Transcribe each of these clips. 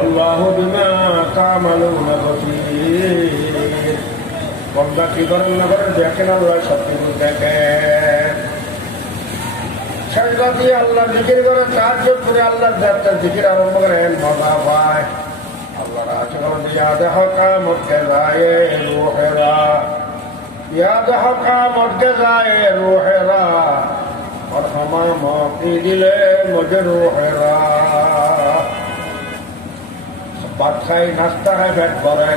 আল্লাহু বিমা তা'মালুনা বসীর। বান্দা কি করেন না করেন দেখেন, আল্লাহ সব কিছু দেখেন। সেজদা দিয়ে আল্লাহর জিকির করে, তাহাজ্জুদ করে আল্লাহর জাতের জিকির আরম্ভ করেন, মজা পায়। আল্লাহর আচরণ ইয়াদ হকা মক্কে যায় রূহেরা, ইয়াদ হকা মক্কে যায় রূহেরা, মরহমা মকি দিলে মুঝে রূহেরা। ভাত খাই, নাস্তা খাই, পেট ভরে,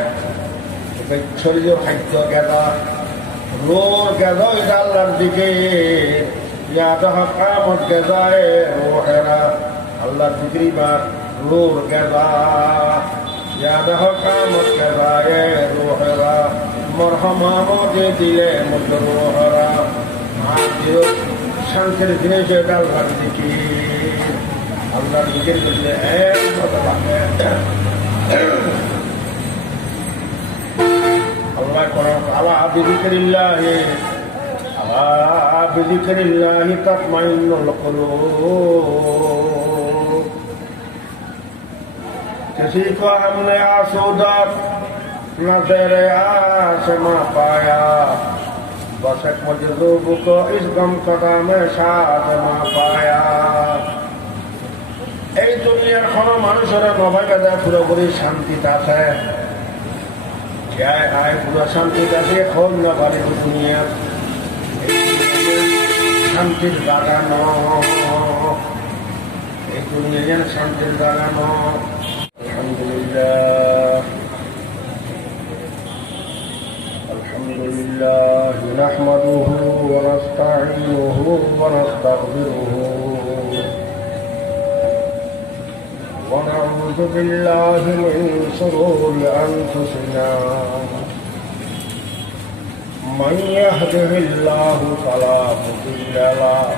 শরীর খাদ্য গেদা, রোর গেদা, এটা আল্লাহর দিকে। ইয়াদ হকা মক্কে যায় রূহেরা, আল্লাহর দিকেই বার রোর গেদা। ইয়াদ হকা মক্কে যায় রূহেরা, মরহমা মকি দিলে মুঝে রূহেরা। শান্তির জিনিস এটা আল্লাহর জিকির। আল্লাহর জিকির করলে এক কথা লাগে। আল্লাহ কোরআন আলা বিযিকরিল্লাহি, আলা বিযিকরিল্লাহি তাতমাইন্নুল কুলুব। किसी को हमने आसूदा नजर आसमां पाया, बस एक मजलूब को इस गम कदा में साधमा पाया। এই দুনিয়ার কোন মানুষের নবাইকে দেয় পুরোপুরি শান্তিতে আছে, আয় আয় পুরো শান্তিতে আছে, এখন না পারে দুনিয়া শান্তির বাগানো, এই দুনিয়া যেন শান্তির বাগানো। আলহামদুলিল্লাহ আলহামদুলিল্লাহ নাহমাদুহু ওয়া নাস্তাঈনুহু ওয়া নাস্তাগফিরুহু ওয়া নাউযু বিল্লাহি মিন শুরুরি আনফুসিনা। মান ইয়াহদিহিল্লাহু ফালা মুদিল্লা লাহু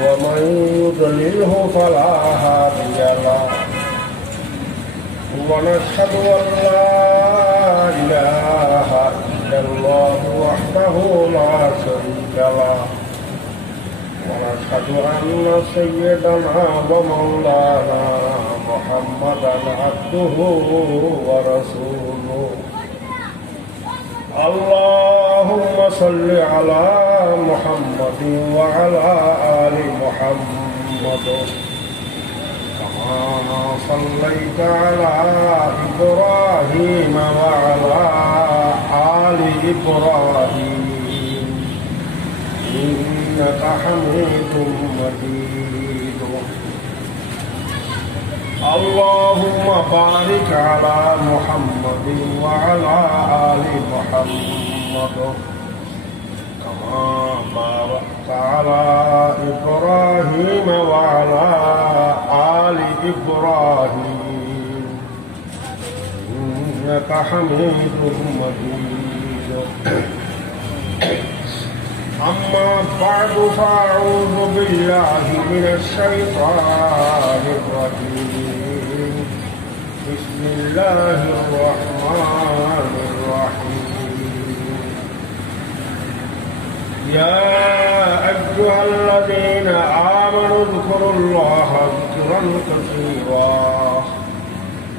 ওয়া মান ইউদ্লিলহু ফালা হাদিয়া লাহু। ونشهد أن لا إله إلا الله وحده لا شريك له، ونشهد أن سيدنا ومولانا محمدا عبده ورسوله. اللهم صل على محمد وعلى آل محمد كما صليت على إبراهيم وعلى آل إبراهيم إنك حميد مجيد. اللهم بارك على محمد وعلى آل محمد كما باركت على إبراهيم وعلى آل إبراهيم إنك حميد مجيد. أما بعد فأعوذ بالله من الشيطان الرجيم. بسم الله الرحمن الرحيم. يا أيها الذين آمنوا اذكروا الله ذكرا كثيرا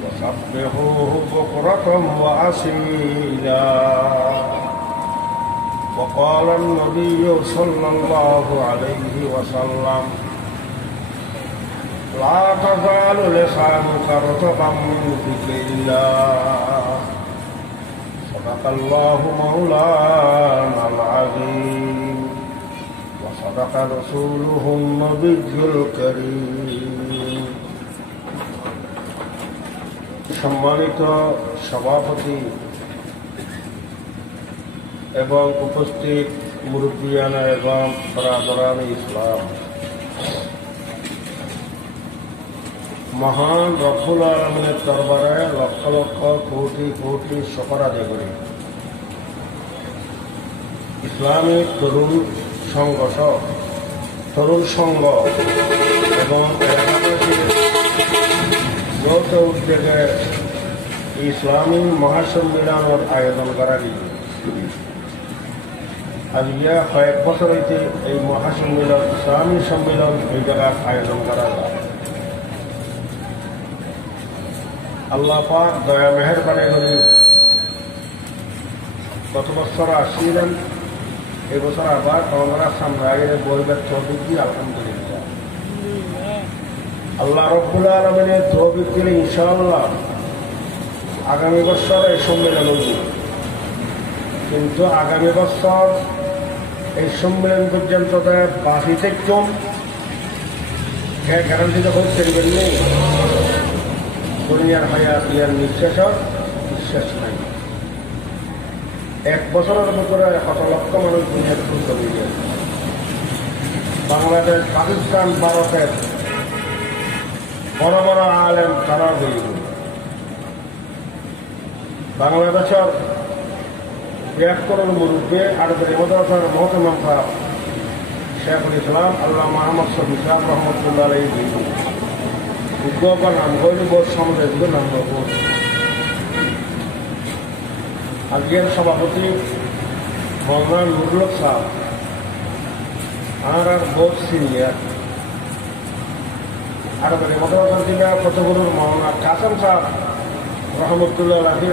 وسبحوه بكرة وأصيلا. وقال النبي صلى الله عليه وسلم لا تزال لسانك رطبا من ذكر الله. صدق الله مولانا العظيم وصدق رسوله النبي الكريم. সম্মানিত সভাপতি এবং উপস্থিত মুরব্বিয়ানা এবং বরাবরান ইসলাম, মহান রব্বুল আলামিনের দরবারে লক্ষ লক্ষ কোটি কোটি শুকর আদায় করি। ইসলামিক তরুণ সংঘ এবং যৌথ উদ্যোগে ইসলামী মহাসম্মেলনের আয়োজন করা গেছে। আজ কয়েক বছর হইতে এই মহাসম্মেলন ইসলামী সম্মেলন এই জায়গার আয়োজন করা যায়। আল্লাহ পাক দয়া মেহেরবানি করে গত বছর আসছিলেন, এবছর আবার করোনার সামনে আগের বইবের তৌফিক দিয়ে আলহামদুলিল্লাহ। আল্লাহ রব্বুল আলামিনের তৌফিক দিলে ইনশাআল্লাহ আগামী বছর এই সম্মেলন হইবে। কিন্তু আগামী বছর এই সম্মেলন পর্যন্ত বাকি থেকেও গ্যারান্টি তো করতে নেই, দুনিয়ার হায়াত ইয়ার বিশ্বাস নাই। এক বছরের ভিতরে 100 লক্ষ মানুষ দুনিয়ার খুব কমে যায়। বাংলাদেশ, পাকিস্তান, ভারতের বড় বড় আলেম তারা হয়ে গেল। বাংলাদেশের 73 মুরব্বী আরবের মদরসার মহতমাম সাহেব শেখুল ইসলাম আল্লাহ মোহাম্মদ শফি সাহেব রহমতুল্লাহ আলাইহি উদ্যোগের নাম হইল বোধ সমাজের নাম হল। আজকের সভাপতি মৌলানা নুরুল হক সাহেব আর বোধ সিনিয়র আরবের মদরসা থেকে কতগুলোর মৌলানা কাসেম সাহেব রহমতুল্লাহ আলাইহি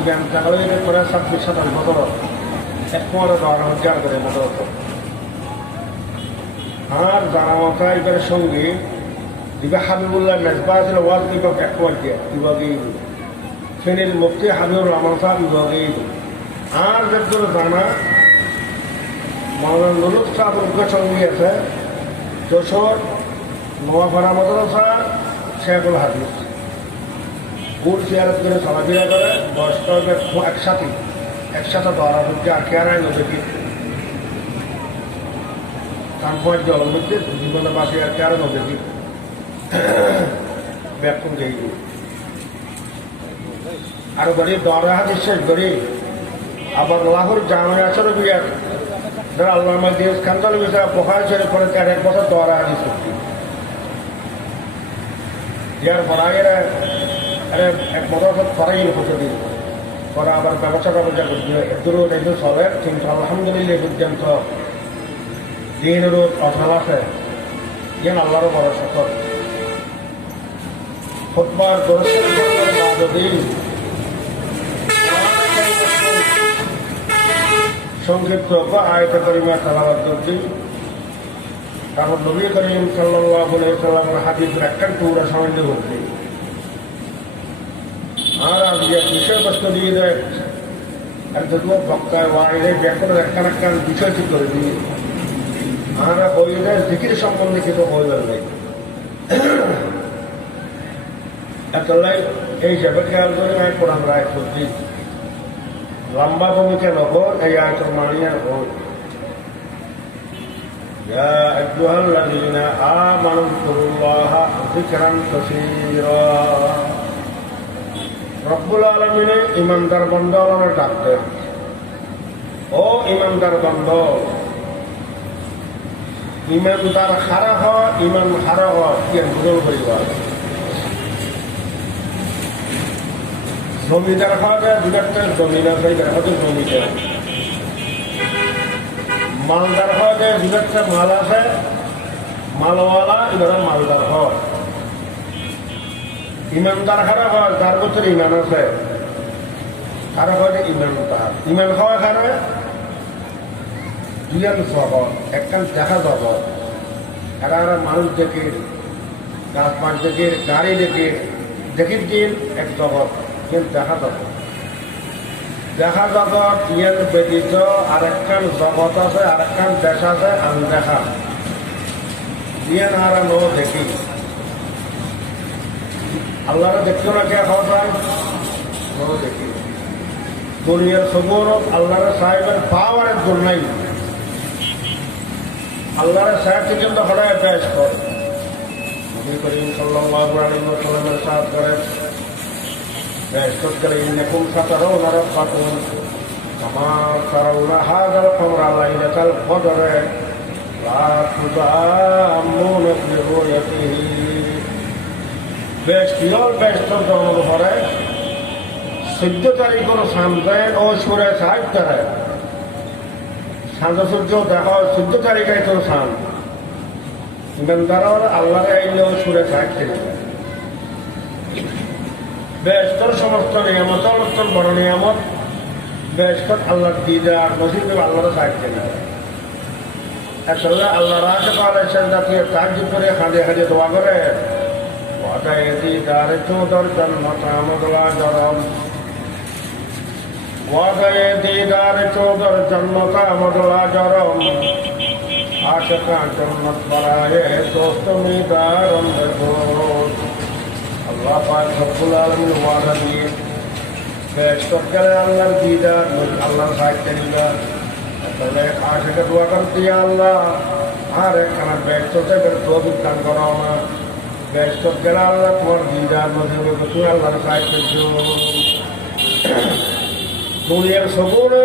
ইমাম তাকলিদের করে 26-27 বছর এক পরে 12,000 করে মদরসা। আর যারা মাথা এবারের সঙ্গে দিবা হাবিবুল্লাহ মেজবা ছিল ওয়াজ বিভাগ একবারকে বিভাগেই ফেনীর মুফতি হাবিবুর রহমান সাহেব বিভাগেই। আর যেগুলো জানা মৌলানা নুরুল সাহেবের সঙ্গে আছে যশোর নোয়াপাড়া মাদ্রাসা শেখুল হাদিস গুড় চেয়ারত করে চলাফেরা করে বয়স্ক একসাথে ধরা হচ্ছে আর কেয়ারায় নদীকে কানপয়ের জলের মধ্যে জীবনে বাসে আর কেয়ারা নদীকে ব্যাপক যাই আর বলি দরা হাদিস শেষ করি আবার লাহোর জামে আসর বিয়ার যারা আল্লাহ মাহদিস খানজাল বিষয় বোখারি শরীফ পড়ে 1 বছর দরা হাদিস করছি ইয়ার পড়াইয়ের এক মদরসা পড়াই হতে দিন পরে আবার ব্যবসা করছে দূর একটু চলে। কিন্তু আলহামদুলিল্লাহ পর্যন্ত দিনেরও অথাল আছে যেন আল্লাহরও বড় সফল খুতবার দিন সংক্ষিপ্ত আয়াতে কারিমা তেলাওয়াত করছি। তারপর নবী করিম সাল্লাল্লাহু আলাইহি সাল্লামের হাদিসের একটা টুকরা সামান্য করছি। আর আজকে বিষয়বস্তু দিয়ে দেয় একদম বক্তায় ওয়াইলে ব্যাকরণের একটা বিষয় ঠিক করে দিয়ে আর ওইটা জিকির সম্বন্ধে কিন্তু বলবেন নাই। এতলাই এই হিসাবে খেয়াল করে আমি কোরআন রায় করছি লম্বা ভূমিকা নব এই আয়তর মানিয়া হোক। يا أيها الذين آمنوا اذكروا الله ذكرا كثيرا রব্বুল আলামিনের ইমানদার বান্দাওয়ালারা ডাকতে, ও ইমানদার বান্দা, ইমানদার হারা হয়, ইমান হারা হয় কি বুঝল করিবা। জমিদার হওয়া যায় দুটা জমিদার হয়তো জমিদার, মালদার হওয়া যায় দুটা মাল আছে মালওয়ালা এবার মালদার হয়। ইমানদার খারাপ হয় তার ভিতরে ইমান আছে, খারাপ হয় ইমানদার। ইমান হওয়া খারাপ দুজন জগৎ একখান দেখা জগৎ এরা মানুষ দেখে গাছপাত দেখে গাড়ি দেখে দেখির দিন এক জগৎ কিন্তু দেখা জগৎ ইয়ার ব্যতীত আরেকখান জগৎ আছে, আরেকখান দেশ আছে আনদেখা ইয়ান হারা নো দেখি। আল্লাহরা দেখতো না কে খাওয়ান দেখি দুনিয়ার সবর আল্লাহর সাহেবের পাওয়ারের দূর নাই। আল্লাহর সাহেব পর্যন্ত হঠাৎ পেশ করে নবী করিম সাল্লাল্লাহু আলাইহি ওয়াসাল্লামের সাথ করে পেশ করতে ইন্নাকুম সাতারাউনা রাব্বাকুম কামা তারাউনা হাযাল কমরা লাইলাতাল কদরে লা তুযাম্মুনা ফি রুয়াতিহি। বেশ বিরল ব্যস্ত জন্মের পরে 14 তারিখ কোনো সামদায় ও সুরে সাহেব তারা সাঁঝ সূর্য দেখা 14 তারিখে তো সান ইমানদার আল্লাহরে আইলে ও সুরে সাহেব থেকে বেহেশতের সমস্ত নিয়ামত অত্যন্ত বড় নিয়ামত বেহেশত আল্লাহর দিদার নসিব আল্লাহর সাহায্য নেই আসলে আল্লাহ রাখে পালে জাতীয় কার্য করে খাঁজে খাঁজে দোয়া করে ওয়াদায় দিদারে চৌদর জন্মত আমদলা জরম ওয়াদায় দিদারে চৌদর জন্মত আমদলা জরম আশকা জন্মত বাড়ায় দোস্ত মিদার আল্লাহ পাক রব্বুল আলামিন ওয়াদা দিয়ে বেহেশত গেলে আল্লাহর দিদার আল্লাহর সাহায্য নিবা তাহলে আশাকে দোয়া করতে আল্লাহ আর একখানা বেহেশতে বের তৌফিক দান করো না বেহেশত গেলে আল্লাহ তোমার দিদার মধ্যে তুমি আল্লাহর সাহায্য দুনিয়ার সবুরে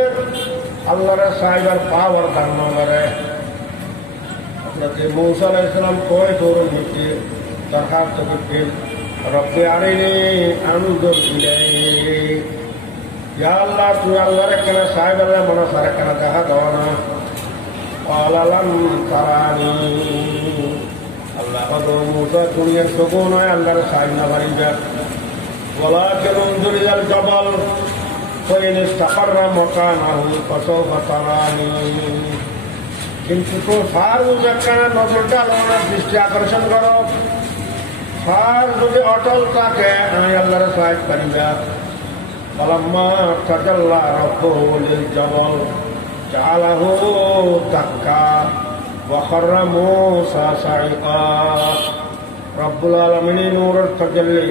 আল্লাহর সাহেবের পাওয়ার দান করে মূসা আলাইহিস সালাম কয় দৌড় নিতে দরখাস্ত করতেন রব্বে আরিনি আনজুর ইলাইক ইয়া আল্লাহ তুই আল্লাহর একখানা সাহেব আল্লাহ মনে সার একখানা দেখা দাও না আলালাম তারানি আল্লাহ কদর মূসা দুনিয়ার সবুর নয় আল্লাহর সাহেব না বাড়ি যা বলা কেন দুনিয়ার জবল فإن استقر مكانه فسوف تراني কিন্তু তো ফার একখানা নজরটা আল্লাহর দৃষ্টি আকর্ষণ করো ফার যদি অটল থাকে আমি আল্লাহর সাহায্য পারিবা ফালাম্মা তাজাল্লা রাব্বুহু লিল জাবাল জাআলাহু দাক্কা ওয়া খাররা মূসা সাইকা রব্বুল আলামিন নূরের তাজাল্লি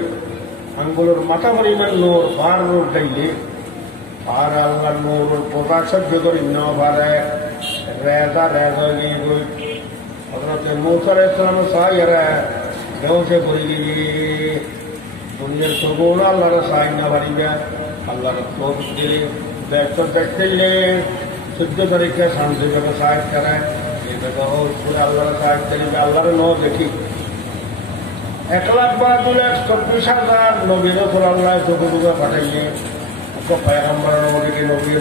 আঙ্গুলের মাথা পরিমাণ নূর ফার নূর গাইলে আর আল্লাহ নূর প্রকাশ সহ্য করি না পারে রেজা রেজা গিয়ে গই হযরত মূসা আলাইহিস সালাম সাইরা বেউসে পড়ে গিয়ে দুনিয়ার সবুর আল্লাহর সাহায্য না পারিবা আল্লাহর তৌফিক দিলে ব্যস্ত দেখতে চোদ্দ তারিখে শান্তিভাবে সাহায্য করে এইভাবে আল্লাহর সাহায্য দিলে আল্লাহর ন দেখি 1,12,24,000 নবী রাসূল আল্লাহ চোখে পাঠাইয়ে पैगम्बर नबी नबी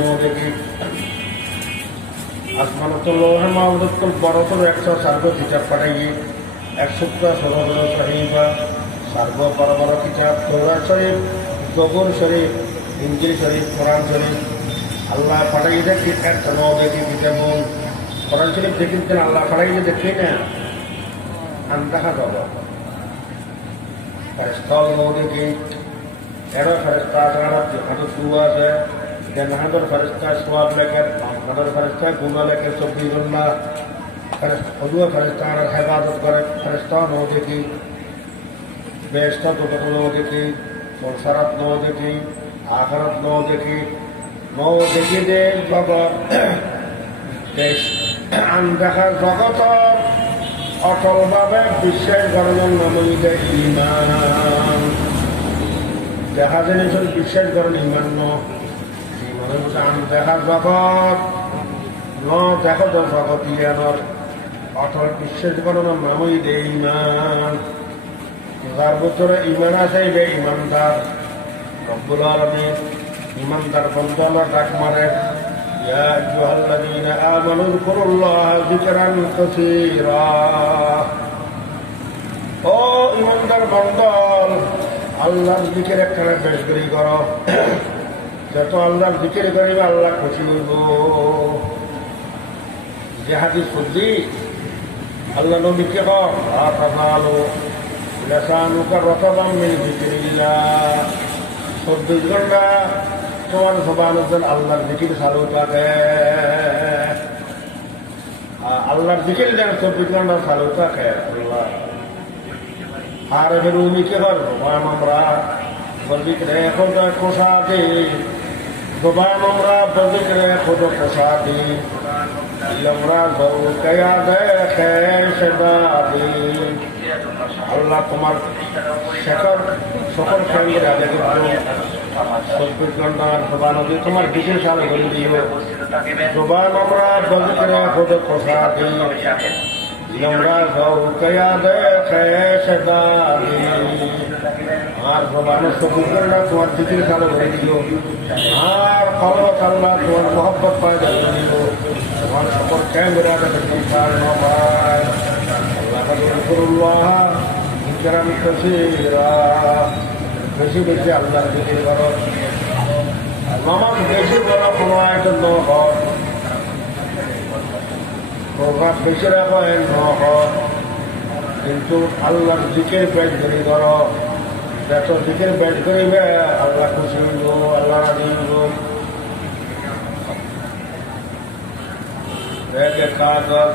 आसमान तो लोह माहफूज को बड़ो तो 107 किताब पढ़ाइए 116 शरीफा सर्व बड़ बड़ किताब तौरात शरीफ जबूर शरीफ इंजील शरीफ कुरान शरीफ अल्लाह पढ़ाइए देखिए একটা নও দেখি কিতাব কুরান শরীফ দেখেন আল্লাহ পড়াইয়ে দেখি না আন্দাহা দাও ফেরেশতা নও দেখি এরা ফেরেশতা যারা যেখানে শুয়া আছে জান্নাতের ফেরেশতা সওয়াব লেখেন আমাদের ফেরেশতা গুনাহ লেখে 24 ঘন্টা ফেরেশতা ফেরেশতার ইবাদত করে ফেরেশতা নও দেখি বেহেশত নও দেখি সরসারাত নও দেখি আখিরাত নও দেখি দে বাবা দেশ আন্দাহা জগত অটলভাবে বিশ্বাস করার নামই দেয় ঈমান দেখা জিনিসের বিশ্বাস করেন ইমান ইমানের মধ্যে আন দেখা জগৎ ন দেখো তো জগৎ ইয়ানোর অটল বিশ্বাস করানোর নামই দে ইমান যার ভিতরে ইমান আছে বে ইমানদার রব্বুল আলামিন ইমানদার বন্ধু আল্লাহ ডাক মারে ইয়া আইয়ুহাল্লাযীনা আমানু যকুরুল্লাহা যিকরান কাসীরা ও ইমানদার বান্দাল আল্লাহর জিকির একখানে বেশ করি করো যত আল্লাহর জিকির করিবে আল্লাহ খুশি হইব যে হাদিস শুদ্ধি আল্লাহ নবীকে কর আতাজালু লিসানুকা রাতাবাম মিন যিকরিল্লাহ 24 ঘন্টা তোমার জবানের আল্লাহর জিকির চালু থাকে আল্লাহর জিকির যেন 24 ঘন্টা চালু থাকে আল্লাহ আর রুমি কে কর জবান আমরা বজিকরে খোদ কোষাদি জবান আমরা বজিকরে খোদ কোষাদি লমরা জৌ কয়া দেখে সেবাদি আল্লাহ তোমার শেখর সকল কেন্দ্রে আগে কিন্তু 24 ঘন্টার জবান নদী তোমার বিশেষ সাল করে দিও জবান আমরা বজিকরে খোদ কোষাদি লমরা জৌ কয়া দেখে সেবাদি আর জবানের 24 ঘন্টা তোমার বিশেষ সাল করে দিও আর খলবত আল্লাহ তোমার মোহব্বত পায় দিও তোমার সকল কেন্দ্রে আগে বিচার নয় আল্লাহ যিকরুল্লাহ যিকরান কাসীরা বেশি বেশি আল্লাহর জিকির করো। নামাজ বেশি বড় কোনো আয়োজন ন হয়, প্রভাব বেশি রাখো ন হয়, কিন্তু আল্লাহর জিকির পেট ধরি করো। যত জিকির পেট করিবে আল্লাহ খুশি হইব, আল্লাহ রাজি হইব। রেখে কাগজ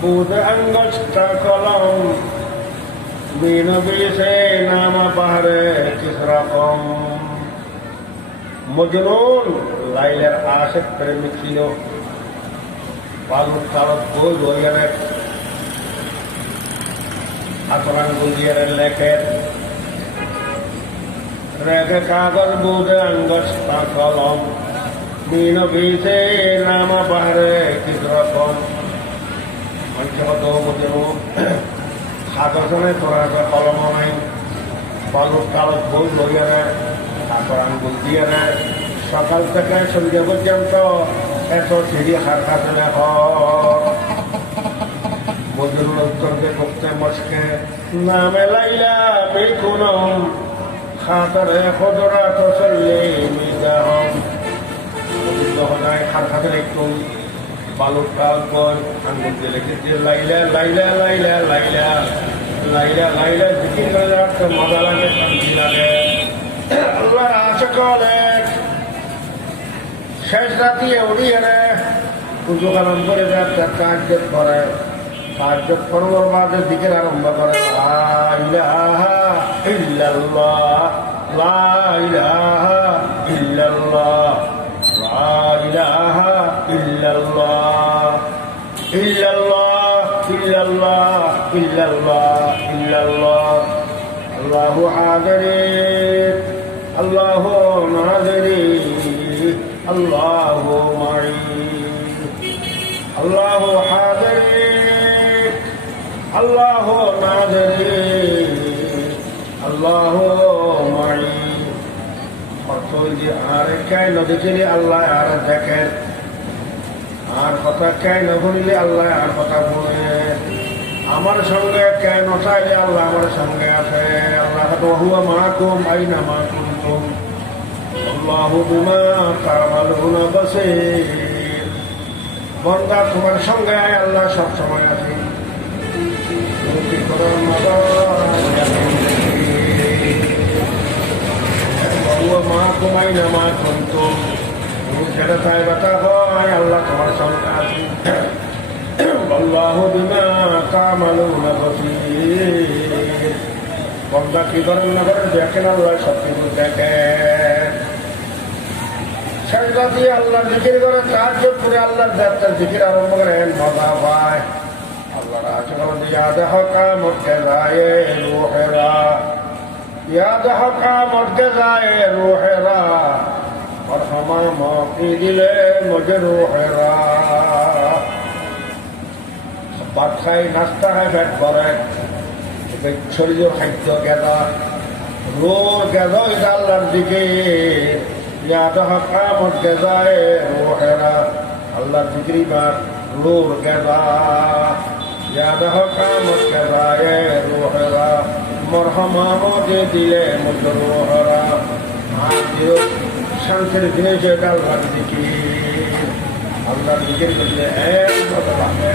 বুধ अंगुष्ठा कलम बीन से नाम बहरे किस रकम। মজনুন লাইলার আশেক প্রেমিক ছিল, বালুর কালত বই লইয়ারে আতরান গুলিয়ারের লেখের। রেখে কাগজ বুধে अंगुष्ठा कलम बीन से नाम बहरे किस रकम। কাগজনে তোরা কলম নাই, বালুর কালত বই লইয়া নেয়, তারপর আঙ্গুল দিয়ে নেয়। সকাল থেকে সন্ধ্যা পর্যন্ত এত সিঁড়ি হার কাছে মজুর উত্তরকে করতে মস্কে নামে লাইলা বেকুনম খাতারে খদরা তো চললে মিজাহম। যখন খার খাতে একটু বালুর কাল কর আঙ্গুল দিয়ে লিখেছে লাইলা লাইলা লাইলা লাইলা লাইলা লাইলা জিকির করে রাখতে মজা লাগে, শান্তি লাগে। আল্লাহ আশা করে শেষ রাতিয়ে উড়িয়ে পুজো কারণ করে একটা কার্য করে, কার্য করবার মাঝে দিকের আরম্ভ করে লা ইলাহা ইল্লাল্লাহ, লা ইলাহা ইল্লাল্লাহ, লা ইলাহা ইল্লাল্লাহ, ইল্লাল্লাহ ইল্লাল্লাহ ইল্লাল্লাহ ইল্লাল্লাহ। আল্লাহু হাজির আল্লাহু নাজির আল্লাহু মাই, আল্লাহু হাজির আল্লাহু নাজির আল্লাহু মাই। অর্থ যে আর কে নদীকে আল্লাহ আর দেখেন, আর কথা কেন শুনিলে আল্লাহ আর কথা শুনে। আমার সঙ্গে কেন চাইলে আল্লাহ আমার সঙ্গে আছে। আল্লাহ হুয়া মাকুম আইনা মাকুম তুম আল্লাহু বিমা তা'মালুনা বাসীর। বান্দা তোমার সঙ্গে আল্লাহ সব সময় আছে। হুয়া মাকুম আইনা মাকুম তুম, যেটা চাই বাতা হয় আল্লাহ তোমার সঙ্গে আছে। আল্লাহু বিমা তা'মালুনা বাসীর। বান্দা কি করেন না করেন দেখেন, আল্লাহ সব কিছু দেখেন। সাজদা দিয়ে আল্লাহর জিকির করে, তাহাজ্জুদ করে আল্লাহর জাতের জিকির আরম্ভ করেন, মজা পায়। আল্লাহর আশিকানা ইয়াদ হকামত কে যায় রূহেরা, ইয়াদ হকামত কে যায় রূহেরা, মরহমা মাফি দিলে মুঝে রূহেরা। ভাত খাই নাস্তা খাই পেট ভরে, শরীরের খাদ্য গেদা রোর গেদা এটা আল্লাহর দিকে। ইয়াদ হকামত কে যায় রূহেরা, আল্লাহর জিকির বার রোর গেদা। ইয়াদ হকামত কে যায় রূহেরা, মরহমা মাফি দিলে মুঝে রূহেরা। শান্তির জিনিস এটা আল্লাহর জিকির। আল্লাহর জিকির করলে এক কথা লাগে।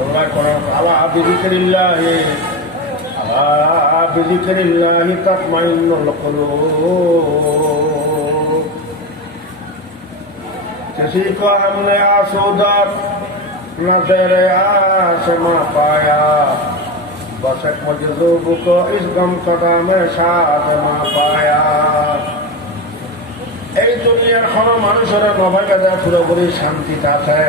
আল্লাহ কোরআন আলা বিযিকরিল্লাহি, আলা বিযিকরিল্লাহি তাতমাইন্নুল কুলুব। किसी को हमने आसूदत नजरे आसमा पाया, बस एक मजलूब को इस गम कदा में साधमा पाया। এই দুনিয়ার কোনো মানুষের নভাইকা যায় পুরোপুরি শান্তিতে আছে,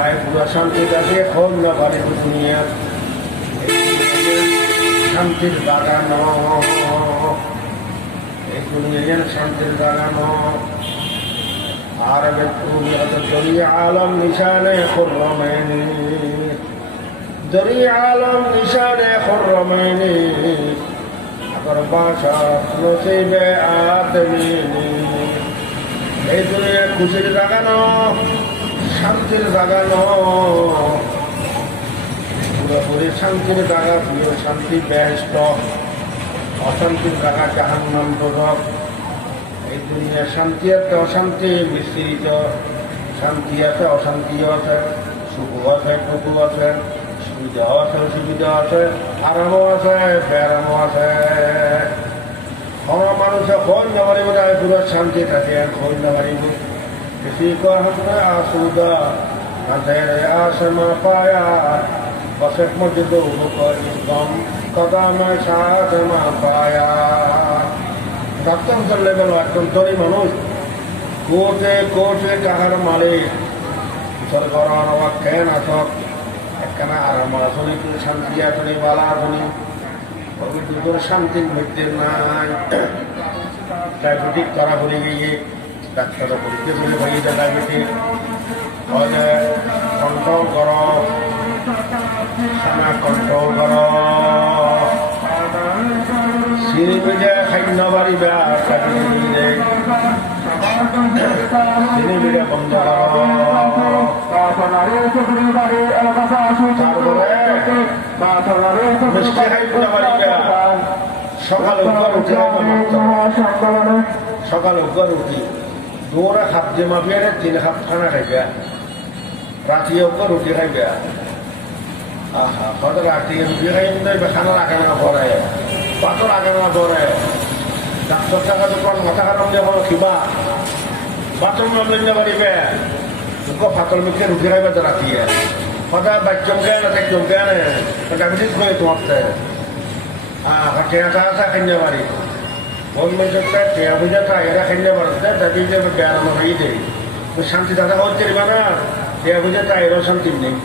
আয় পুরো শান্তিতে আছে খোঁজ না পারে দুনিয়ার শান্তির বাগানো। এই দুনিয়ার শান্তির বাগানো। আর দরিয়া আলম নিশানে খুররমাইনি, দরিয়া আলম নিশানে খুররমাইনি, अगर बाशा नसीबे आदमी। এই দুনিয়া খুশির জাগানো, শান্তির জাগানো। পুরোপুরি শান্তির জায়গা প্রিয় শান্তি বেহেশত, অশান্তির জায়গা জাহান্নাম দোজখ। এই দুনিয়ার শান্তি একটা অশান্তি মিশ্রিত, শান্তি আছে অশান্তিও আছে, সুখও আছে দুঃখও আছে, সুবিধাও আছে অসুবিধা আছে, আরামও আছে বেআরামও আছে। আমার মানুষে খোঁজ না পারিব না পুরো শান্তি থাকে, আর খোঁজ না পারিব किसी को हमने आसूदा न तेरे आसमा पाया, बस एक मजदूर को गम कदम साथ में पाया। ডাক্তার চললে গেল একজন ধনী মানুষ, কোটে কোটে টাকার মালিক, সরকার আমার কেন আসক একখানা আরাম আসনি, শান্তি আসনি, বালা আসনি, পবিত্র শান্তির মধ্যে নাই। ডায়াবেটিক করা বলে গিয়ে ডাক্তার পরীক্ষা করে ভাই ডায়াবেটিক কন্ট্রোল করো, খানা কন্ট্রোল করো, চিনি মিডিয়া খাদ্য বাড়িবা, চিনি মিডিয়া বন্ধ করো। তারপরে মিষ্টি খাদ্য বাড়িবা, সকালে উঠে সকালে উঠি দৌড়া খাপ যে মাফিয়া 3 কাপ খানা খাইবা, রাতি রুটি খাইবা। আহা কত রাতি রুটি খাই খানা লাগে না পরে, কত লাগে না পরে। ডাক্তার টাকা যখন মাথা খারাপ যখন খিবা বাথরুম নামলে পারিবে, ফাতল মুখে রুটি খাইবা তো রাতি সদায় বাচ্চম কে না থাকতাম কে ডায়াবেটিস করে তোমার টেয়া টাকা খাইতে পারি, ওই মেয়েটা টেয়া বুঝাটা এরা খাইতে পারতে দাবি যে বেড়াম খাই দেয় শান্তি দাদা হচ্ছে না, টেয়া বুঝাটা এরাও শান্তি নেই।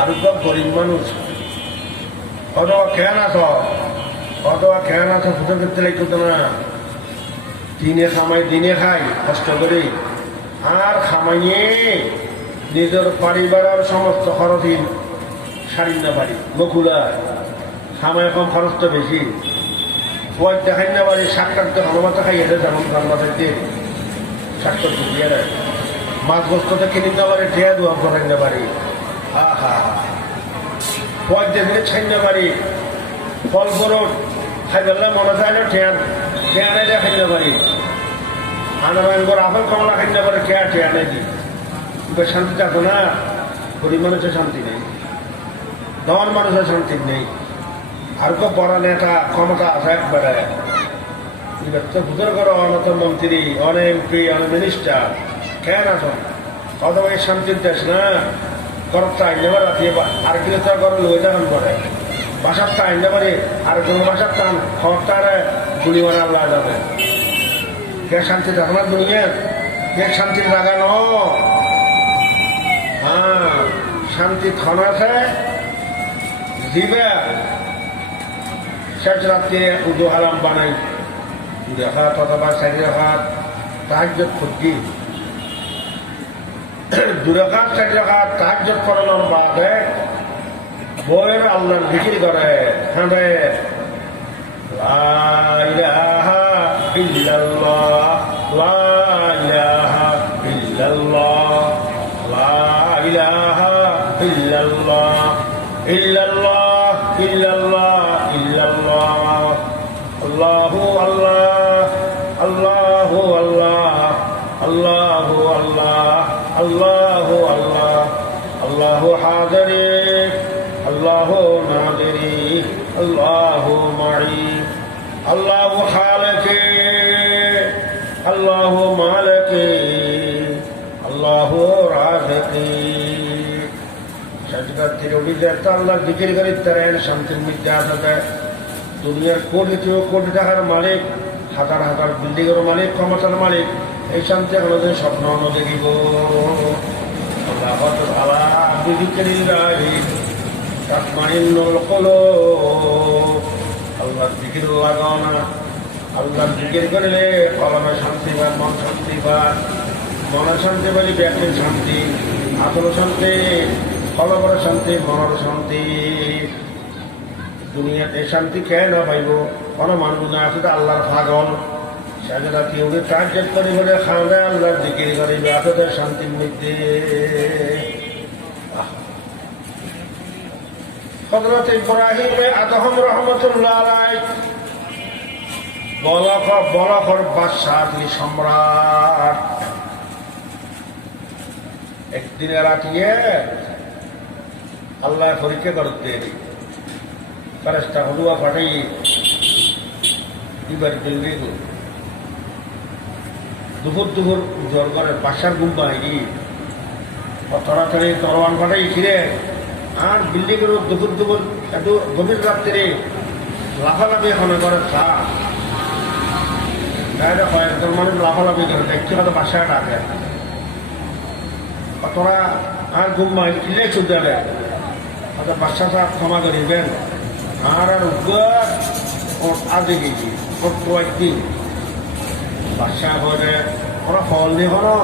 আর গরিব মানুষ কত খেয়াল আছো, কত খেয়াল আছো, ফুটো করতে লাগতো না। দিনে খামাই দিনে খাই কষ্ট করি, আর খামাইয়ে নিজের পরিবারের সমস্ত খরচই সারি না পারি। বকুলা খামাই কম খরচ তো বেশি, ওয়াই দেখাই না পারি। শাকটার তো ভালোবাসা খাই এদের যেমন ভালোবাসার দিয়ে শাকটার দিয়ে দেয়, মাছ গোস্তটা কিনে না পারি, ঠেয়া দোয়া করাই না পারি। আহা ওয়াই দেখলে ছাই না পারি, ফল ফরট খাই ফেললে মনে চাই না, ঠেয়া ঠেয়া নাই দিয়ে খাই না পারি। আনার আপেল কমলা খাই না পারে, ঠেয়া ঠেয়া নাই দিই। শান্তি থাকো না, গরিব মানুষের শান্তি নেই, ধন মানুষের শান্তি নেই। আর কেউ বড় নেতা ক্ষমতা আছে একবারে, বুঝর করো অনেক মন্ত্রী, অনেক এমপি, অনেক মিনিস্টার কেন আছো, কত শান্তির দেশ না। করতে আইনে পারে রাখি আর গৃহস্থ করে লই যান করে বাসার তা আইনে পারে, আর কোনো বাসার টান খবরটারে গুলি মারা আল্লাহ যাবে। কে শান্তি থাকো না দুনিয়ার, কে শান্তির জায়গা ন। হ্যাঁ শান্তি ক্ষণ আছে দিবে। শেষ রাত্রে উদু হারাম বানাই, দেখাত অথবা চারি রাখাত তাহাজ্জুদ খুঁজি, 2 রাকাত 4 রাকাত তাহাজ্জুদ করানোর বাদে বইয়ের আল্লাহর জিকির করে, হাঁদে লা ইলাহা ইল্লাল্লাহ, লা ইলাহা ইল্লাল্লাহ, লা ইলাহা ইল্লাল্লাহ, ইল্লাল্লাহ ইল্লাল্লাহ ইল্লাল্লাহ, আল্লাহু আল্লাহ, আল্লাহু আল্লাহ, আল্লাহু আল্লাহ, আল্লাহু আল্লাহ, আল্লাহু হাদিরি, আল্লাহু নাদিরি, আল্লাহু মাই, আল্লাহু খালিকি, আল্লাহু মালিকি, আল্লাহু রাযিকি। সাজদা তিরুবি দেতা আল্লাহ জিকির করি তার শান্তির মধ্যে আছে। দুনিয়ার কোটি কোটি টাকার মালিক, হাজার হাজার বিল্ডিংয়ের মালিক, ক্ষমতার মালিক, এই শান্তি আমাদের স্বপ্ন দেখিব। আল্লাহ জিকির লাগাও না, আল্লাহ জিকির করলে কলমে শান্তি পায়, মন শান্তি পায়, মনের শান্তি পাইলে ব্যাক্তির শান্তি, আতর শান্তি, কলমের শান্তি, মনের শান্তি। দুনিয়াতে শান্তি খেয়ে না পাইব কোনো মানুষ না আছে আল্লাহর পাগল। সাজদা কেউকে তাহাজ্জুদ করি বলে খাওয়া আল্লাহর জিকির করিবে, আপনাদের শান্তির মধ্যে হযরত ইব্রাহিম আদম রহমতুল্লাহ আলাইহি বলখর বাদশাহ সম্রাট একদিনে রাতিয়ে আল্লাহ পরীক্ষা করতে ফেরেশতা হুয়া ফাটাই এবার দিল্লি দুপুর জোর করে বাসার ঘুম পায়নি তাড়াতাড়ি তরোয়ান ফাটাই ছিঁড়ে আর বিল্ডিং এর দুপুর এত গভীর রাত্রে লাফালাফি এখন করে চা কয়েকজন মানুষ লাফালাফি করে দেখছি হয়তো বাসায় ডাকে তোরা আর ঘুম পাই খিলে চলতে হয়তো বাচ্চা সাহেব ক্ষমা করিবেন আর আগে গেছি কয়েকদিন বাচ্চা করে ওরা ফল দিয়ে কোনো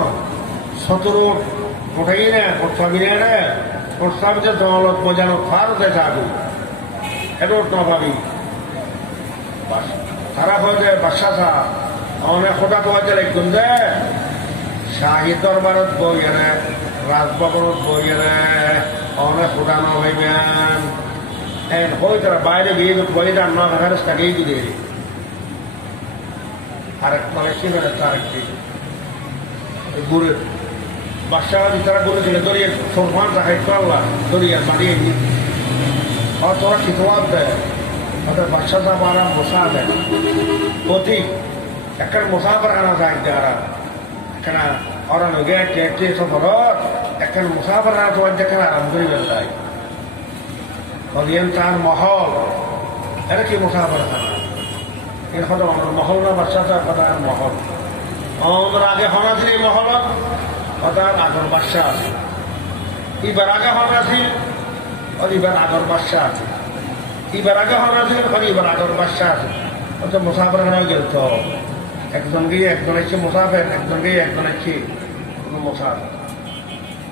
17 ওঠাই না প্রস্তাবি না প্রস্তাবিত জলত বোঝানো ফারতে থাকু এত না ভাবি তারা হয়ে বাচ্চা সাহেব অনেক হঠাৎ হয়েছে লিখুন যে শাহী দরবারত বই এনে রাজভবনত বই এনে অনেক ফুটানো হইবেন হয়ে তারা বাইরে গিয়ে বই রান্না ফেরত থাকেই দিয়ে আরেক মানে কি মানে আরেকটি গুড়ে বাচ্চা তারা বলেছিল দরিয়ে সরফান রাখাই আল্লাহ দরিয়া বাড়িয়ে তোরা খিতোয়াব দেয় অর্থাৎ বাচ্চা সাহেব আরাম বসা দেয় প্রতীক একটা মুসাফর আনা যায় তারা এখানে ওরা নগে একটি সফরত একটা মুসাফর আনা তোমার যেখানে আরাম করে বেড়ায় তার মহল এটা কি মুসাফর খানা এর কথা মহল না বাচ্চা কথা মহল আমাদের আগে হন আছে এই মহলত কথা আগর বাচ্চা আছে এবার আগে হন আছে এবার আগর বাচ্চা আছে এবার আগে হন আছে এবার আগর বাচ্চা আছে অর্থাৎ মুসাফর খানা গেল তো একজন গিয়ে একজন এসে মুসাফের একজন গিয়ে একজন এসে কোনো মুসাফের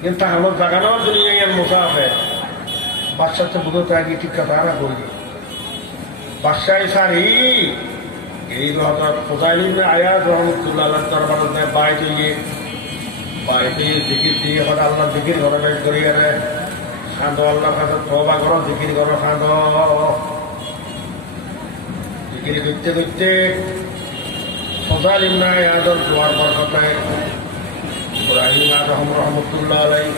কিন্তু আমার জাগানোর দুনিয়া মুসাফের বাচ্চার তো বুঝতে আগে ঠিক কথা না করি বাদশাহী সারি এই ফোজাইলিম আয়াত রহমতুল্লাহ দরবারত বাইতে জিকির দিয়ে হঠাৎ আল্লাহ জিকির ঘরে বেশ করিয়ে খাঁদ আল্লাহর কাছে তওবা করো জিকির করো খাঁদ জিকির করতে করতে ফোজাইলিম আয়াতের দোয়ার বরকতায় ইব্রাহিম আদম রহমতুল্লাহ আলাইহি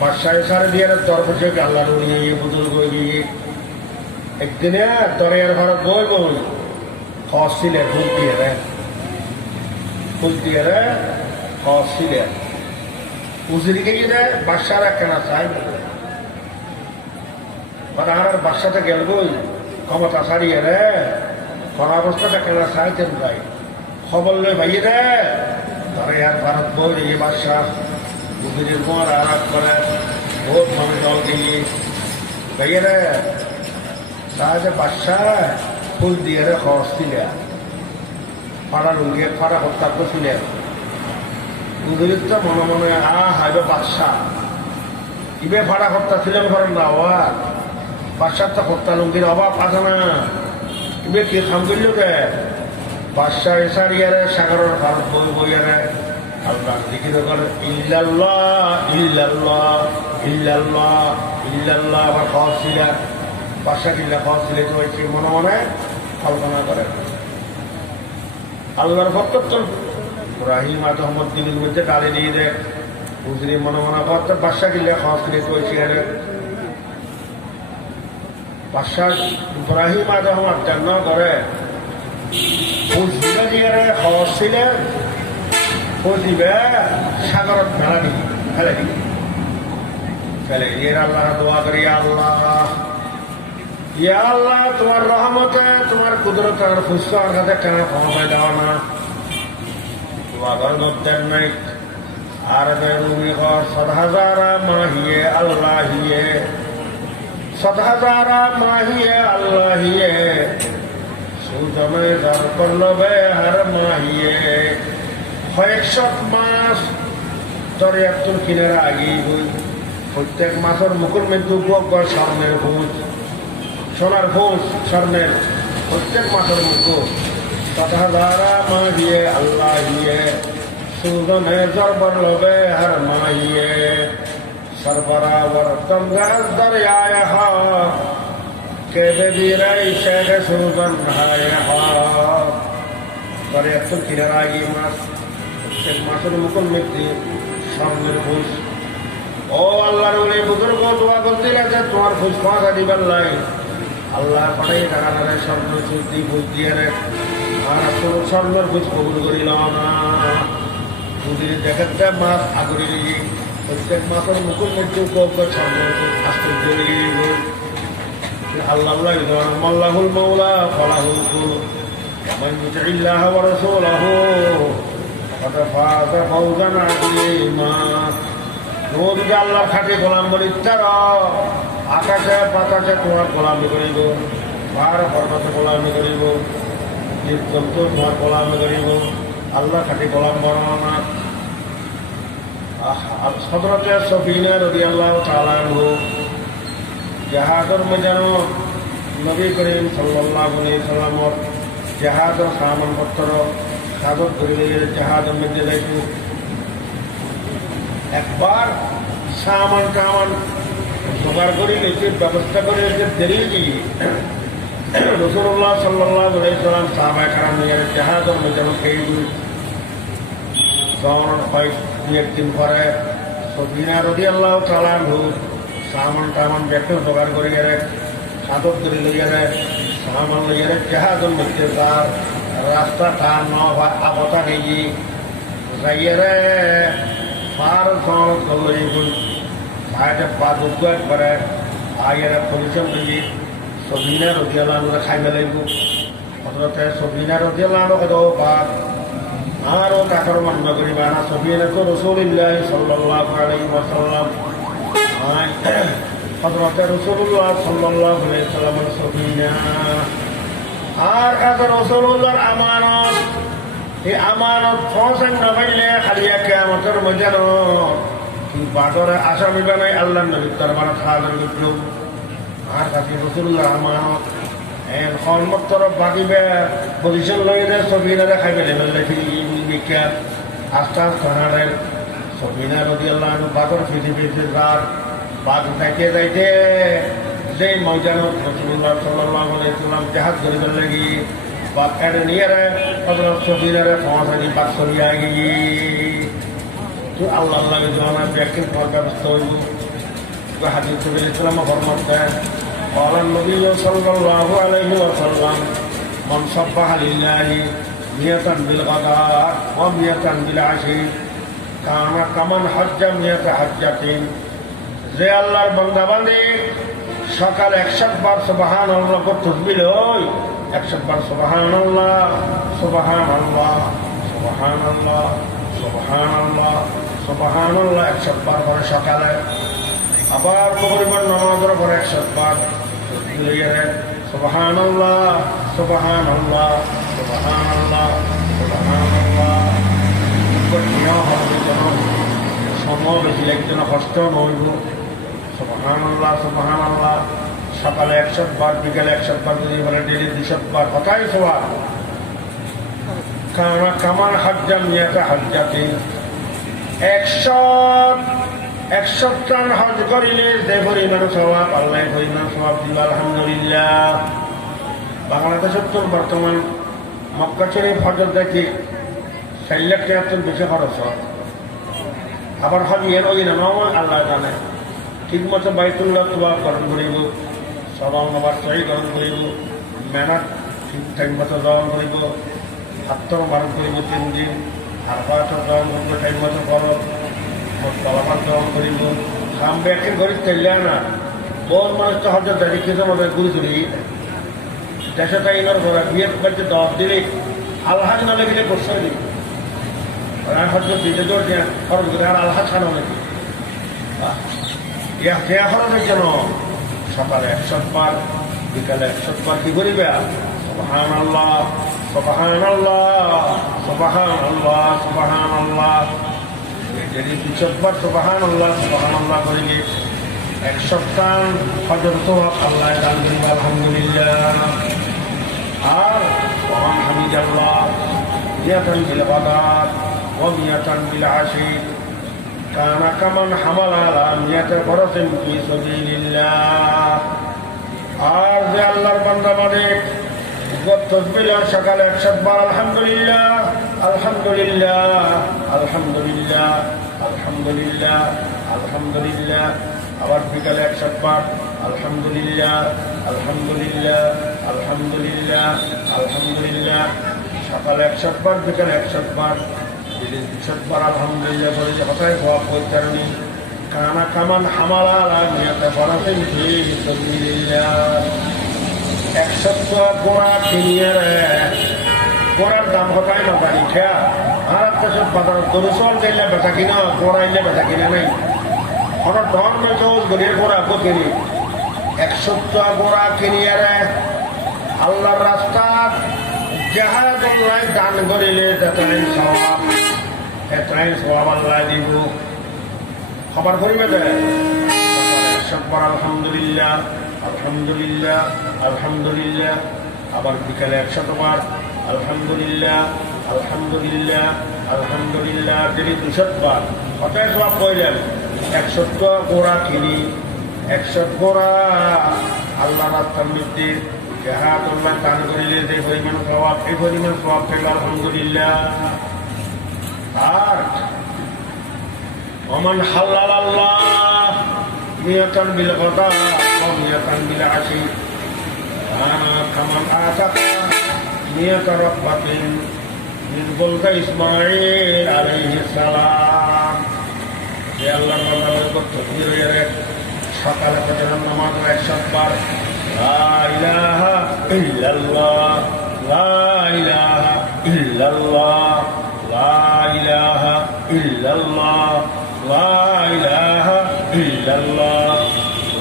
বাদশাহী সারি দিয়ে দরবারে আল্লাহর উলিয়ে বুজুল করে গিয়ে একদিনে দরিয়ার ভারত বই হসিলে ফুল দিয়ে হসিলে উজরিকে গিয়ে বাদশারা কেনা চাই মানে আর বাদশাটা গেলবই ক্ষমতা ছাড়িয়ে রে কোন অবস্থাটা কেনা চাইতেন ভাই খবর লই ভাইয়ে রে দরিয়ার ভারত বই এই বাদশাহ উজরির পর আরাপ করে বহুত মানুষ দল গিয়ে ভাইয়ে রে তাহলে বাদশাহ ফুল দিয়ে খরচ দিলে ফাড়া লুঙ্গিয়ে ফাড়া হত্যা করছিলেন উদরিত মনে মনে হাইবে বাদশাহ ইবে ফাড়া হত্যা ছিলেন করেন না আবার বাদশার তো হত্যা লুঙ্গির অভাব আছে না ইবে কি খাম করল রে বাদশাহ এসারিয়ারে সাগরের ভারত বই বইয়ারে আল্লাহ লিখিত করে ইল্লাল্লাহ ইল্লাল্লাহ ইল্লাল্লাহ ইল্লাল্লাহ আবার খরচ ছিলেন বাদশাহ কিল্লা খরচ ছিলে চলছে মনে মনে কল্পনা করে আল্লাহর ভক্ত ইব্রাহিম আহমদ দিনের মধ্যে ডালে দিয়ে দেয় উজরি মনে মনে করতে বাদশাহ কিল্লা খরচ ছিলে চলছে বাদশাহ ইব্রাহিম আহমদ জান্ন করে উজরিটা দিয়ে খরচ ছিলে দিবে সাগরত ফেলা দিবি ফেলে দিয়ে আল্লাহ দোয়া করি আল্লাহ ইয়া আল্লাহ তোমার রহমতে তোমার কুদরত আর ফুসকার সাথে কেন ক্ষমতা দেওয়া না তোমার মধ্যের নাই আর রুমি ঘর 7,000 মাহিয়ে আল্লাহিয়ে 7,000 মাহিয়ে আল্লাহিয়ে সুজমে ধর করলবে হার মাহিয়ে 100 মাস দরিয়াতুল কিনারা আগেই বই প্রত্যেক মাসের মুকুর মৃত্যু স্বর্ণের ভোজ সোনার ভোজ স্বর্ণের প্রত্যেক মাসের মুকুর 7,000 মাহিয়ে আল্লাহিয়ে সুজমে ধর করলবে হার মাহিয়ে सरबरावर तमगाज दरियाए كبيرة شيخ سوزن هاي حاب করে এত কিনারা এই মাছ প্রত্যেক মাসের মুকুল মৃত্যু সামনের খুশ ও আল্লাহর ওই বুজুর্গ দোয়া করতে লাগে তোমার খুশ পাওয়া দিবার লাই আল্লাহ পাঠাই টাকা টাকা স্বর্ণ চুক্তি খুশ দিয়ে রে আর কোনো স্বর্ণের খুশ কবুল করিল না বুঝির দেখাতে মাছ আগুরি লেগে প্রত্যেক মাসের মুকুল মৃত্যু স্বর্ণ আশ্চর্য লেগে আল্লাহ আল্লাহুল মৌলা ফলাহুল কুল من يطع الله ورسوله فقد فاز فوزا عظيما রোজ যে আল্লাহর খাঁটি গোলাম বলি তারা আকাশে বাতাসে তোমার গোলামি করিব পাহাড় পর্বতে গোলামি করিব জীবজন্তু তোমার গোলামি করিব আল্লাহ খাঁটি গোলাম বর্ণনা হযরতে সফিনা রাদিয়াল্লাহু তাআলা আনহু জাহাজের ময়দানে নবী করিম সাল্লাল্লাহু আলাইহি সাল্লামের জাহাজের সামানপত্র সাধক ধরে জাহাজের মধ্যে যাইত একবার সামান টামান জোগাড় করে নিতে ব্যবস্থা করে দেরি গিয়ে রাসূলুল্লাহ সাল্লাল্লাহু আলাইহি সাল্লাম সাহাবায়ে কেরাম নিয়ে জাহাজের মধ্যে খেয়ে যখন একদিন পরে সফিনা রাদিয়াল্লাহু তাআলা আনহু সামান টামান ব্যাগটা জোগাড় করে গেলে সাধক ধরে লইয়া যায় সামান লইয়া জাহাজের মধ্যে তার রাস্তাটা নবা আবতা নেই যাইয়া রে পার সাইডে পা দুঃখ একবারে আইয়ারে পজিশন দিয়ে সফিনা রাদিয়াল্লাহু আনহু খাইবে লাগব হযরতে সফিনা রাদিয়াল্লাহু আনহু কত বাদ আরও টাকার মান্য করিবা না সফিনা তো রাসূলুল্লাহ সাল্লাল্লাহু আলাইহি ওয়াসাল্লাম হযরতে রাসূলুল্লাহ সাল্লাল্লাহু আলাইহি ওয়াসাল্লামের সফিনা আর কাছে রাসূলুল্লাহর আমানত এই আমানত ফসল না পাইলে খালি কিয়ামতের ময়দানে কি বাদরে আসামি বানাই আল্লাহর নবীর দরবারে হাজির করল আর কাছে রাসূলুল্লাহর আমানত এখন মাত্র বাকিবে পজিশন লইলে সফিনারে খাইবে লেলে বিখ্যা আস্থা কানাডের সফিনা রাদিয়াল্লাহু আনহু বাদর পৃথিবীতে যার বাদ যাইতে যাইতে যে ময়দানত রাসূলুল্লাহ সাল্লাল্লাহু আলাইহি ওয়াসাল্লাম জাহাজ ধরিবার লাগি বাদ এড়ে নিয়ে হযরত সফিনারে পৌঁছানি বাদ চলিয়া গিয়ে তো আল্লাহ লাগে জানা ব্যাখ্যা করার ব্যবস্থা হইব হাদিস ইসলাম ফরমান দেয় قال النبي صلى الله عليه وسلم من صبح لله 100 بالغداء و100 بالعشي كان كمن حج 100 حجة যে আল্লাহর বান্দা বান্দী সকাল 100 বার সুবহানাল্লাহ তাসবিহ হয় 100 বার সুবহানাল্লাহ সুবহানাল্লাহ সুবহানাল্লাহ সুবহানাল্লাহ সুবহানাল্লাহ 100 বার করে সকালে আবার মাগরিবের নামাজের পরে 100 বার সুবহানাল্লাহ সুবহানাল্লাহ সুবহানাল্লাহ সুবহানাল্লাহ সময় বেশি লাগছে না কষ্ট নইব সুবহানাল্লাহ সুবহানাল্লাহ সকালে 100 বার বিকালে 100 বার যদি বলে ডেলি 200 বার কথাই সবার কামার হাজ্জাম নিয়াতে হাজ্জাতে 100 টান হজ করিলে যে পরিমাণ সওয়াব আল্লাহ পরিমাণ সওয়াব দিল আলহামদুলিল্লাহ বাংলাদেশের তো বর্তমান মক্কা শরীফ হজত দেখি 4 লাখ টাকার বেশি খরচ হয় আবার হজ এর ওই না আল্লাহ জানে ঠিক মতো বাইতুল্লাহ তোয়া গ্রহণ করিব সবাই আবার সহি গ্রহণ করিব মেহনত ঠিক টাইম মতো গ্রহণ করিব হাত্তর বারণ করিব 3 দিন আর 5 গ্রহণ করব টাইম মতো করো কলাপাত গ্রহণ করিব খাম ব্যাখ্যা করি চাইলে না বহুত মানুষ তো হজর দাঁড়িয়ে খেতে মতো ঘুরে চলে দেশে তাই ইনার ঘোরা বিয়ের বাড়িতে 10 দিলে আলহাজ না লেগে করছে দিই হজর দিতে জোর দিয়ে খরচ করে আর আলহাজ খানো নাকি ইয়া খরচের জন্য সকালে 100 বার বিকালে 100 বার কি করিবে সুবহানাল্লাহ সুবহানাল্লাহ সুবহানাল্লাহ সুবহানাল্লাহ যদি 200 বার সুবহানাল্লাহ সুবহানাল্লাহ করিলে 100 টান হজর সওয়াব আল্লাহ দান করিবে আলহামদুলিল্লাহ আর ওয়া হামিদাল্লাহ নিয়াতান বিল গাদাত ওয়া নিয়াতান বিল আশি কানা কামান হামালা আলা নিয়াতে ফরসিন ফি সাবিলিল্লাহ আর যে তসবিহ সকালে 100 বার আলহামদুলিল্লাহ আলহামদুলিল্লাহ আলহামদুলিল্লাহ আলহামদুলিল্লাহ আলহামদুলিল্লাহ। আবার বিকালে 100 বার আলহামদুলিল্লাহ আলহামদুলিল্লাহ আলহামদুলিল্লাহ আলহামদুলিল্লাহ। সকালে 100 বার, বিকালে 100 বার, 200 বার আলহামদুলিল্লাহ বলে যে হতায় হওয়া পরিচারণী কানা কামান হামালা নিয়তে ফরাতেন ফি সাবিলিল্লাহ। 100 গোড়া কিনিয়ে গোড়ার দাম হতায় না বাড়ি খেয়া আর একটা সব বাজার দরুসল গেলে বেচা কিনা গোড়া এলে বেচা কিনা নেই হঠাৎ ধন মেজোজ গড়িয়ে গোড়া কিনি 100 গোড়া কিনিয়ে আল্লাহর রাস্তা জাহাজ আল্লাহ দান করিলে এতটাই সওয়াব আল্লাহ দিব। খবর করিবে আলহামদুলিল্লাহ আলহামদুলিল্লাহ আলহামদুলিল্লাহ। আবার বিকালে 100 বার আলহামদুলিল্লাহ আলহামদুলিল্লাহ আলহামদুলিল্লাহ। 200 বার হঠাৎ সব কইলেন 100 গোড়া কিনি 100 গোড়া আল্লাহ রাস্তার মধ্যে জাহাজ আল্লাহ দান করিলে যে পরিমাণ সওয়াব, এই পরিমাণ সওয়াব পেল আলহামদুলিল্লাহ। আর ওমান হাল্লাল আল্লাহ নিয়তান বিল গদা ওয়া নিয়তান বিল আশি কামান আতাকা নিয়ত রাব্বাতিন মিন বুলদা ইসমাঈল আলাইহিস সালাম। যে আল্লাহর বান্দাদের তকবীর হয়ে সকালে ফজরের নামাজ 100 বার লা ইলাহা ইল্লাল্লাহ লা ইলাহা ইল্লাল্লাহ লা ইলাহা ইল্লাল্লাহ লা ইলাহা ইল্লাল্লাহ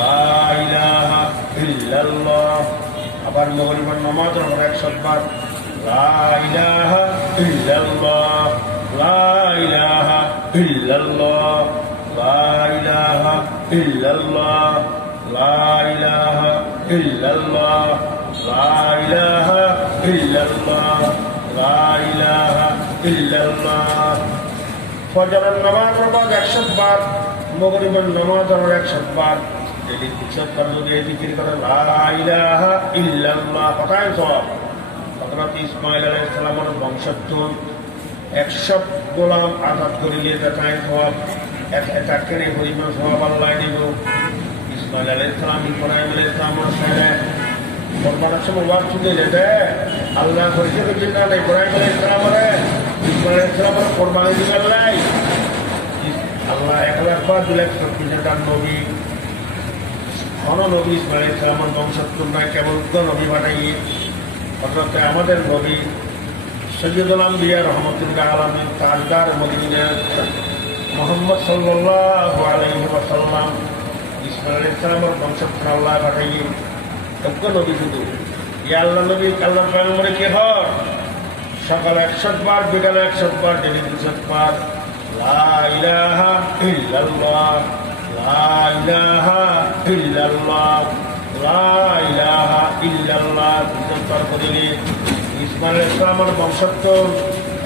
লা ইলাহা ইল্লাল্লাহ। আবার মাগরিবের নামাজ 100 বার লা ইলাহা ইল্লাল্লাহ লা ইলাহা ইল্লাল্লাহ লা ইলাহা ইল্লাল্লাহ লা ইলাহা ইল্লাল্লাহ লা ইলাহা ইল্লাল্লাহ লা ইলাহা ইল্লাল্লাহ। ফজরের নামাজ 100 বার, মাগরিবের নামাজ 100 বার। যদি 200 বার যদি এই জিকির করে লা ইলাহা ইল্লাল্লাহ কথাই সব। হযরত ইসমাঈল আলাইহিস সালামের বংশোদ্ভূত 100 গোলাম আজাদ করিলে তাই সব একটা পরিমাণ সওয়াব আল্লাহ দিব। ইসমাঈল আলাইহিস সালাম ইব্রাহিম আলাইহিস সালামের সাথে বর্তমানের সময় ওয়াজ শুনে যেতে আল্লাহ করেছে না ইব্রাহিম আলাইহিস সালামের কোরবানি দিবেন নাই আল্লাহ 1,00,000 2,40,000 নবী কোন নবী ইসমাঈল আলাইহিস সালামের বংশোদ্ভূত নয়, কেবল নবী পাঠাইয়ে অর্থাৎ আমাদের নবী সৈয়দুল আম্বিয়া রহমতুল্লাহ আলামিন তাজদার মদিনা মুহাম্মদ সাল্লাল্লাহু আলাইহি ওয়াসাল্লাম ইসমাঈল আলাইহিস সালামের বংশোদ্ভূত আল্লাহ পাঠাইয়ে নবী শুধু আল্লাহ নবী আল্লাহ পয়গম্বরে কি হয় সকালে 100 বার, বিকালে 100 বার, 200 বার লা ইলাহা ইল্লাল্লাহ লা ইলাহা ইল্লাল্লাহ লা ইলাহা ইল্লাল্লাহ 200 বার করিলে ইসমাঈল আলাইহিস সালামের বংশোদ্ভূত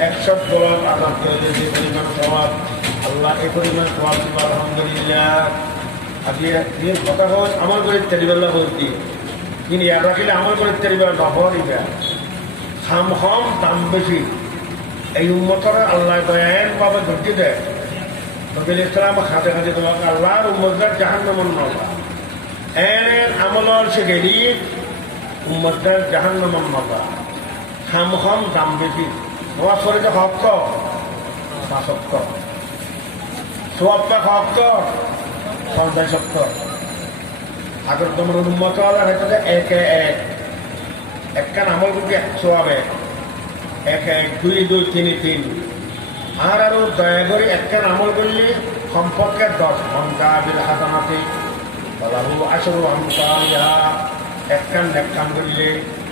100 গোলাম আজাদ করিলে যে পরিমাণ সওয়াব আল্লাহ এই পরিমাণ সওয়াব দিব আলহামদুলিল্লাহ। আজকে এই কথা হয় আমার করে তেলিবেল্লা বলতি কিন্তু ইয়াদ রাখিলে আমার করে তেলিবেলা নহরিবা খাম কম দাম বেশি। এই উম্মতর আল্লাহ দয়ানভাবে ধৈর্য দেয় নবী ইসলাম খাতে খাতে তোমাকে আল্লাহর উম্মতদার জাহান্নামন নবা এর আমলর সে গেলি উম্মতদার জাহান্নামন নবা খাম কম দাম বেশি। তোমার শরীরে হক তো সত্য সোয়াবটা হক তো সন্তান সত্য আগর তোমার উন্মত আল্লাহ হয়তো একে একখান আমল করতে 100 হবে 1 1 2 2 3 3 আর আরো দয়া করে একখান আমল করলে সম্পর্কে 10 ঘন্টা বিল হাসানাতে বলাহু আশরু আমসালিহা একখান করলে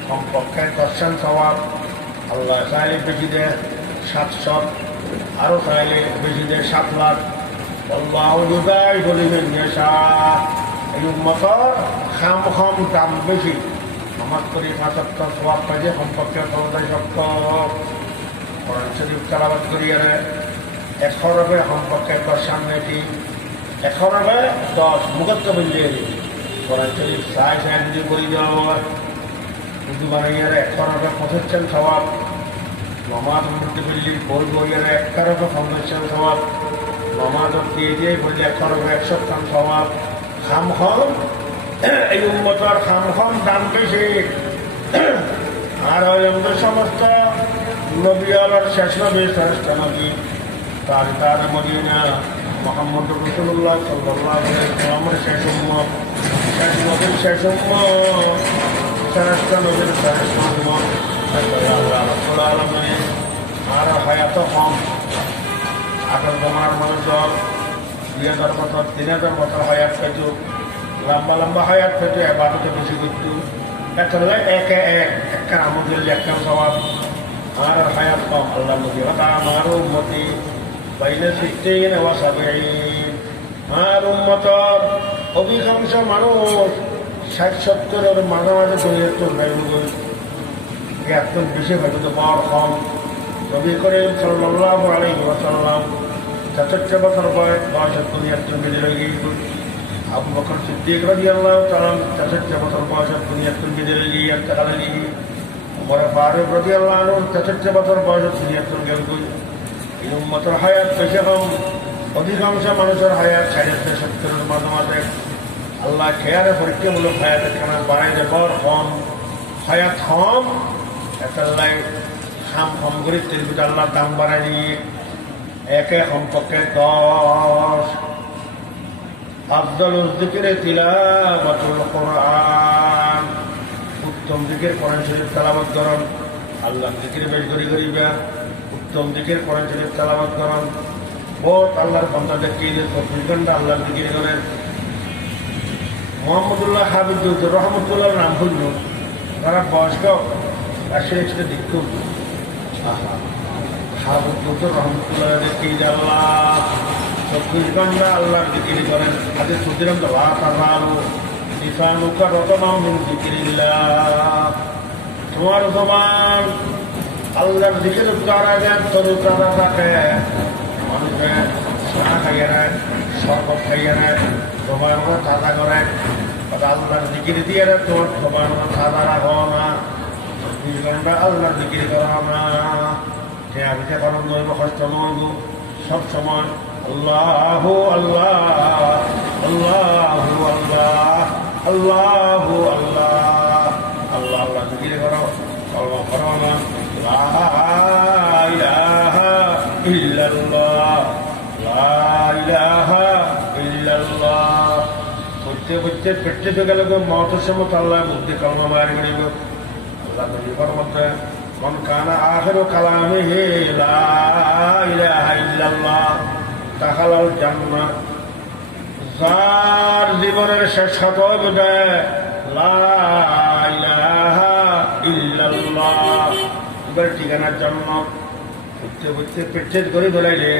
সম্পর্কে 10 সওয়াব আল্লাহ চাইলে বেশি দেয় 700 আরো চাইলে বেশি দেয় 7 লাখ আল্লাহু ইউযাইফু লিমান ইয়াশা। এই উম্মতর খাম দাম বেশি নামাজ করি 75 সওয়াব পাইছে সম্পর্কে 50 কোরআন শরীফ তেলাওয়াত করি আর 100 রবে সম্পর্কে 10 সামনে কি 100 রবে 10 মুখস্থ বললে কোরআন শরীফ সাই যদি করি দেওয়া উদু বানাইয়ারে একবার পৌঁছাচ্ছেন স্বভাব নমাজ পড়তে বললি বলবো ইয়ারে একবার ফাউন্ডেশন স্বভাব নমাজ দিয়ে দিয়ে বললি একবার 100 খান স্বভাব খাম খাম এই উম্মতার খাম খাম দাম পেয়েছে আর আমাদের সমস্ত নবী আলার শেষ নবী শ্রেষ্ঠ নবী তার মদিনা মোহাম্মদ রাসূলুল্লাহ সাল্লাল্লাহু আলাইহি ওয়াসাল্লামের শেষ উম্মত শেষ নবীর শেষ উম্মত শ্রেষ্ঠ নবীর শ্রেষ্ঠ উম্মত আল্লাহ রাব্বুল আলামিন আর হায়াত কম 18 জমার মানুষ 2000 বছর 3000 বছর হায়াত পেত লম্বা লম্বা হায়াত পেত ইবাদতে বেশি করত একটা একে একটা আমাদের একটা সওয়াব আর হায়াত কম আল্লাহ নবী আমার উম্মতি বাইনা 60 ওয়া 70 আর উম্মতের অধিকাংশ মানুষ 60-70 এর মাঝামাঝি দুনিয়াতে রয়ে একদম বেশি হয়তো তো বড় কম নবী করিম সাল্লাল্লাহু আলাইহি ওয়াসাল্লাম 64 বছর বয়সে দুনিয়াতে বেরিয়ে গিয়েছিল আবু বকর সিদ্দিক রাদিয়াল্লাহু তাআলা 64 বছর বয়সে দুনিয়াতে বেরিয়ে গিয়ে ইন্তেকাল হয়ে ওমর ফারুক রাদিয়াল্লাহু আনহু 64 বছর বয়সে দুনিয়াতে গেল এই উম্মতের হায়াত বেশি কম অধিকাংশ মানুষের হায়াত 60-70 এর মাঝামাঝি আল্লাহ খেয়ালে পরীক্ষামূলক হায়াতের খানা বাড়াই দেয় বড় কম হায়াত কম একটা খাম কম করে তেলবিটা আল্লাহ দাম বাড়াই দিয়ে একে সম্পর্কে 10 আফদালুল যিকরি তিলাওয়াতুল কোরআন উত্তম দিকের কোরআন শরীফ তেলাওয়াত করুন আল্লাহ যিকির বেশ করিবা উত্তম দিকের কোরআন শরীফ তেলাওয়াত করুন বহুত আল্লাহর বান্দাদের কি 24 ঘন্টা আল্লাহর যিকির করেন মোহাম্মদুল্লাহ হাবিবুর রহমতুল্লাহ নাম বলল তারা বয়স্ক আসলে দেখত হাবিবুর রহমতুল্লাহ দেখি আল্লাহ 24 ঘন্টা আল্লাহর যিকির করেন আজ সুদিরাম দোয়া তাআলা লিসানুকা রতনা মিন যিকিরিল্লাহ তোমার জবান আল্লাহর যিকির দ্বারা জ্ঞান তরু তারা থাকে মানুষের সোনা খাইয়ে নেয় শরবত খাইয়ে নেয় জবান তাজা করে আল্লাহর যিকির দিয়ে তোর জবান তাজা রাখো না 24 ঘন্টা আল্লাহর যিকির করো না সে আমি কারণ নইব কষ্ট নইব সব সময় আল্লাহু আল্লাহ আল্লাহু আল্লাহ আল্লাহু আল্লাহ আল্লাহ আল্লাহ যিকির করো কলমা করো না লা ইলাহা ইল্লাল্লাহ লা ইলাহা ইল্লাল্লাহ করতে করতে পেটে তো গেল মতের সময় আল্লাহ বুদ্ধি কলমা বাইর করিব আল্লাহ নবীর মধ্যে মন কানা আখিরু কালামিহি লা ইলাহা ইল্লাল্লাহ দাখালাল জান্নাহ যার জীবনের শেষ কথা হবে লা ইলাহা ইল্লাল্লাহ এবার ঠিকানার জন্য করতে করতে পেটের করে ধরাইলে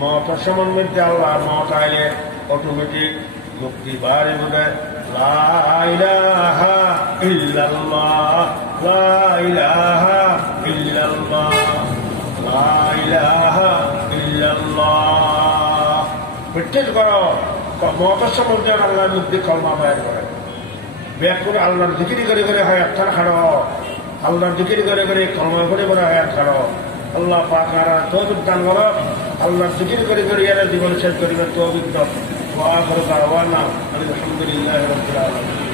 মতের সময়ের মধ্যে আল্লাহ মত আইলে অটোমেটিক মুক্তি বাড়ে বোধ লা ইলাহা ইল্লাল্লাহ লা ইলাহা ইল্লাল্লাহ লা ইলাহা ইল্লাল্লাহ পেটের করো মতের সম্বন্ধে আল্লাহ মুক্তি কলমা বাইর করে ব্যাগ করে আল্লাহর যিকির করে করে হায়াত খাড়ো আল্লাহর যিকির করে করে কলমা করে করে হায়াত খাড়ো আল্লাহ পাক আর তৌফিক দান করো আল্লাহর যিকির করে করে এর জীবন শেষ করিবে তৌফিক দাও ওয়া আখিরু দাওয়ানা আলহামদুলিল্লাহি রাব্বিল আলামিন।